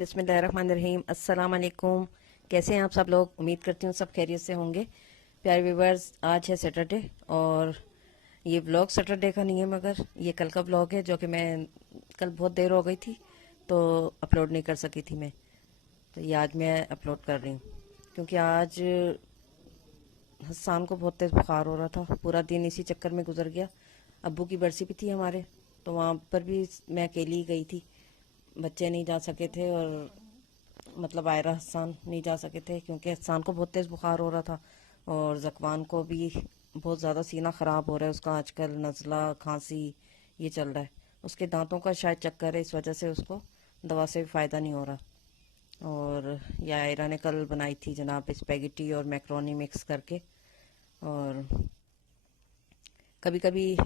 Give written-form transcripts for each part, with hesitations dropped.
बिस्मिल्लाहिर्रहमानिर्रहीम। अस्सलाम वालेकुम। कैसे हैं आप सब लोग? उम्मीद करती हूँ सब खैरियत से होंगे। प्यारे व्यूवर्स, आज है सैटरडे और ये व्लॉग सैटरडे का नहीं है, मगर ये कल का व्लॉग है जो कि मैं कल बहुत देर हो गई थी तो अपलोड नहीं कर सकी थी मैं। तो ये आज मैं अपलोड कर रही हूँ क्योंकि आज हसान को बहुत तेज़ बुखार हो रहा था। पूरा दिन इसी चक्कर में गुजर गया। अब्बू की बरसी भी थी हमारे, तो वहाँ पर भी मैं अकेली ही गई थी। बच्चे नहीं जा सके थे और मतलब आयरा हसान नहीं जा सके थे क्योंकि हसान को बहुत तेज़ बुखार हो रहा था और जकवान को भी बहुत ज़्यादा सीना ख़राब हो रहा है उसका आजकल, नज़ला खांसी ये चल रहा है। उसके दांतों का शायद चक्कर है, इस वजह से उसको दवा से भी फ़ायदा नहीं हो रहा। और यह आयरा ने कल बनाई थी जनाब स्पेगेटी और मैक्रोनी मिक्स करके। और कभी कभी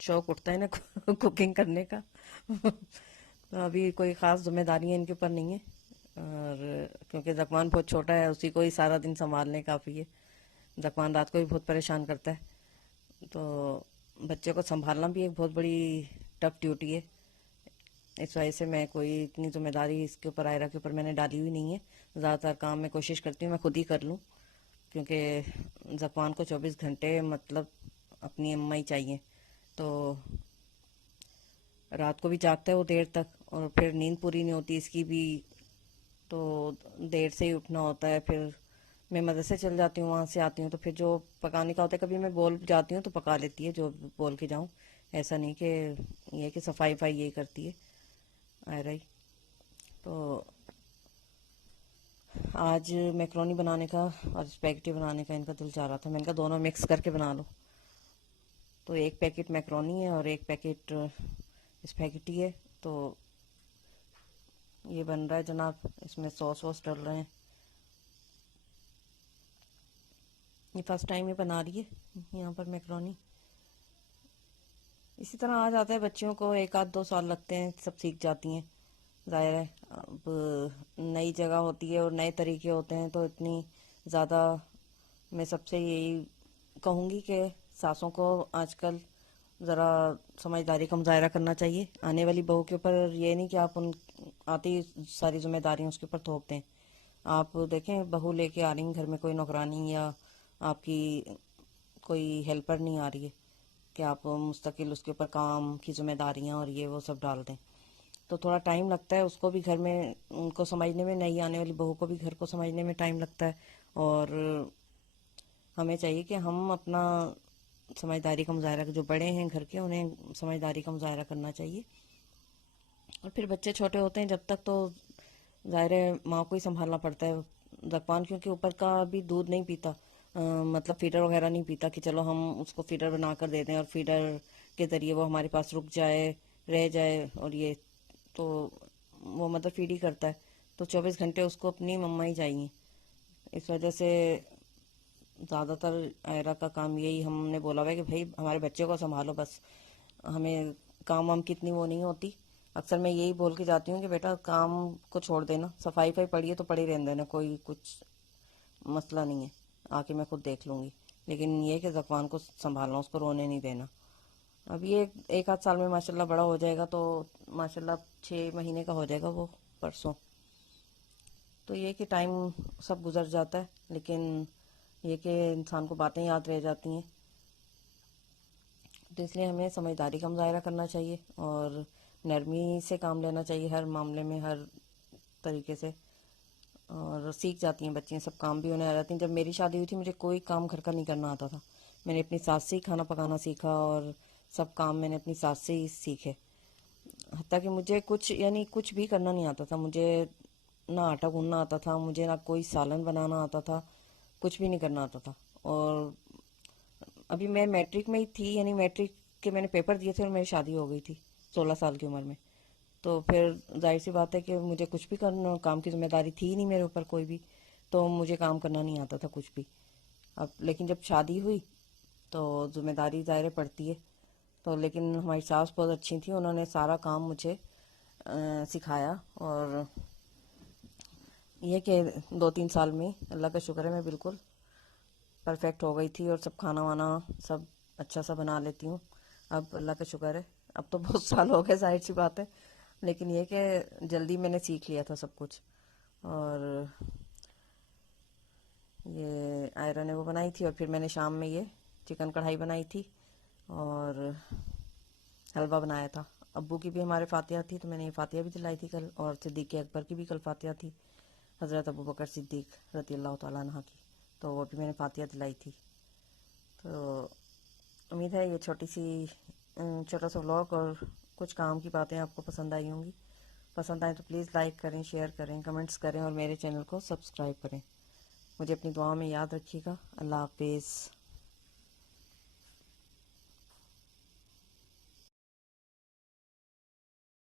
शौक उठता है ना कुकिंग करने का तो अभी कोई ख़ास जिम्मेदारियाँ इनके ऊपर नहीं है, और क्योंकि जकवान बहुत छोटा है उसी को ही सारा दिन संभालने काफ़ी है। जकवान रात को भी बहुत परेशान करता है, तो बच्चे को संभालना भी एक बहुत बड़ी टफ ड्यूटी है। इस वजह से मैं कोई इतनी जिम्मेदारी इसके ऊपर आयरा के ऊपर मैंने डाली हुई नहीं है। ज़्यादातर काम मैं कोशिश करती हूँ मैं खुद ही कर लूँ, क्योंकि जकवान को 24 घंटे मतलब अपनी अम्मा ही चाहिए। तो रात को भी जागता है वो देर तक और फिर नींद पूरी नहीं होती इसकी भी, तो देर से ही उठना होता है। फिर मैं मदरसे चल जाती हूँ, वहाँ से आती हूँ तो फिर जो पकाने का होता है कभी मैं बोल जाती हूँ तो पका लेती है जो बोल के जाऊँ। ऐसा नहीं कि ये कि सफाई वफाई यही करती है आ रही। तो आज मैक्रोनी बनाने का और स्पेगेटी बनाने का इनका दिल चाह रहा था, मैंने कहा दोनों मिक्स करके बना लो। तो एक पैकेट मैक्रोनी है और एक पैकेट स्पेगेटी है। तो ये बन रहा है जनाब, इसमें सॉस वॉस डल रहे हैं। ये फर्स्ट टाइम ये बना रही है यहाँ पर मैक्रोनी। इसी तरह आ जाता है बच्चियों को, एक आध 2 साल लगते हैं सब सीख जाती हैं। ज़ाहिर है अब नई जगह होती है और नए तरीके होते हैं, तो इतनी ज़्यादा मैं सबसे यही कहूँगी कि सासों को आजकल ज़रा समझदारी का मुजाहरा करना चाहिए। आने वाली बहू के ऊपर ये नहीं कि आप उन आती सारी जिम्मेदारियाँ उसके ऊपर थोप दें। आप देखें बहू लेके आ रही हैं घर में, कोई नौकरानी या आपकी कोई हेल्पर नहीं आ रही है कि आप मुस्तकिल उसके ऊपर काम की जिम्मेदारियाँ और ये वो सब डाल दें। तो थोड़ा टाइम लगता है उसको भी घर में उनको समझने में, नई आने वाली बहू को भी घर को समझने में टाइम लगता है। और हमें चाहिए कि हम अपना समझदारी का मुजाहरा, जो बड़े हैं घर के उन्हें समझदारी का मुजाहरा करना चाहिए। और फिर बच्चे छोटे होते हैं जब तक तो ज़ाहिर है माँ को ही संभालना पड़ता है। जकवान क्योंकि ऊपर का भी दूध नहीं पीता, मतलब फीडर वगैरह नहीं पीता कि चलो हम उसको फीडर बना कर दे दें और फीडर के ज़रिए वो हमारे पास रुक जाए, रह जाए। और ये तो वो मतलब फीड ही करता है, तो 24 घंटे उसको अपनी मम्मा ही चाहिए। इस वजह से ज़्यादातर आयरा का काम यही हमने बोला हुआ है कि भाई हमारे बच्चे को संभालो बस, हमें काम वाम की इतनी वो नहीं होती। अक्सर मैं यही बोल के जाती हूँ कि बेटा काम को छोड़ देना, सफाई वफाई पड़ी है तो पड़ी रहने देना, कोई कुछ मसला नहीं है, आके मैं खुद देख लूँगी। लेकिन ये कि जकवान को संभालना, उसको रोने नहीं देना। अब ये एक आध साल में माशाल्लाह बड़ा हो जाएगा, तो माशाल्लाह 6 महीने का हो जाएगा वो परसों। तो ये कि टाइम सब गुजर जाता है, लेकिन ये कि इंसान को बातें याद रह जाती हैं। तो इसलिए हमें समझदारी का मुजाहरा करना चाहिए और नरमी से काम लेना चाहिए हर मामले में, हर तरीके से। और सीख जाती हैं बच्चियाँ, सब काम भी उन्हें आ जाती हैं। जब मेरी शादी हुई थी मुझे कोई काम घर का नहीं करना आता था, मैंने अपनी सास से ही खाना पकाना सीखा और सब काम मैंने अपनी सास से ही सीखे। हत्ता कि मुझे कुछ यानी कुछ भी करना नहीं आता था, मुझे ना आटा गूंदना आता था, मुझे ना कोई सालन बनाना आता था, कुछ भी नहीं करना आता था। और अभी मैं मैट्रिक में ही थी, यानी मैट्रिक के मैंने पेपर दिए थे और मेरी शादी हो गई थी 16 साल की उम्र में। तो फिर जाहिर सी बात है कि मुझे कुछ भी करना, काम की जिम्मेदारी थी ही नहीं मेरे ऊपर कोई भी, तो मुझे काम करना नहीं आता था कुछ भी। अब लेकिन जब शादी हुई तो जिम्मेदारी ज़ाहिर पड़ती है। तो लेकिन हमारी सास बहुत अच्छी थी, उन्होंने सारा काम मुझे सिखाया। और ये कि 2-3 साल में अल्लाह का शुक्र है मैं बिल्कुल परफेक्ट हो गई थी और सब खाना वाना सब अच्छा सा बना लेती हूँ। अब अल्लाह का शुक्र है, अब तो बहुत साल हो गए, जाहिर सी बात है لیکن یہ کہ جلدی میں نے سیکھ لیا تھا سب کچھ. اور یہ آئرہ نے وہ بنائی تھی، اور پھر میں نے شام میں یہ چکن کڑھائی بنائی تھی اور حلوہ بنایا تھا. ابو کی بھی ہمارے فاتحہ تھی تو میں نے یہ فاتحہ بھی دلائی تھی کل، اور صدیق اکبر کی بھی کل فاتحہ تھی، حضرت ابو بکر صدیق رضی اللہ تعالیٰ عنہ کی، تو وہ بھی میں نے فاتحہ دلائی تھی. تو امید ہے یہ چھوٹا سا ولاگ اور کچھ کام کی باتیں آپ کو پسند آئی ہوں گی. پسند آئیں تو پلیز لائک کریں، شیئر کریں، کمنٹس کریں، اور میرے چینل کو سبسکرائب کریں. مجھے اپنی دعاؤں میں یاد رکھیے گا. اللہ حافظ.